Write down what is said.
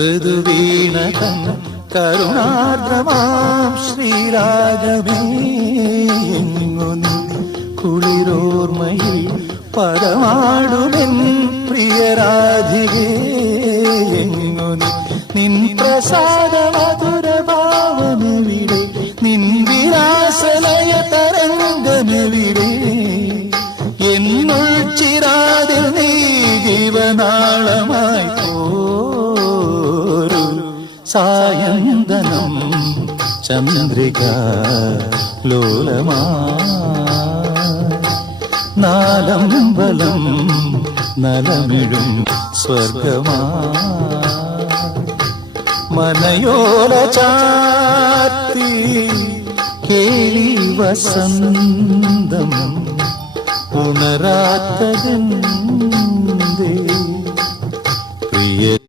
ഋതുവീണതൻ കരുണാർദ്രമാം ശ്രീരാഗമേ എങ്ങു നീ കുളിരോർമ്മയിൽ പദമാടുമെൻ പ്രിയരാധികേ എങ്ങു നീ നിൻ പ്രസാദ മധുരഭാവമെവിടെ നിൻ വിലാസലയ തരംഗമെവിടെ എന്നുൾ ചിരാതിൽ നീ ജീവനാളമായി പോരു സായന്തനം ചന്ദ്രിക ലോലമാ നാലമ്പലം നലമിഴും സ്വർഗമാ മനയോല ചാർത്തി കേളി വസന്തം ഉണരാത്തതെന്തേ പ്രിയ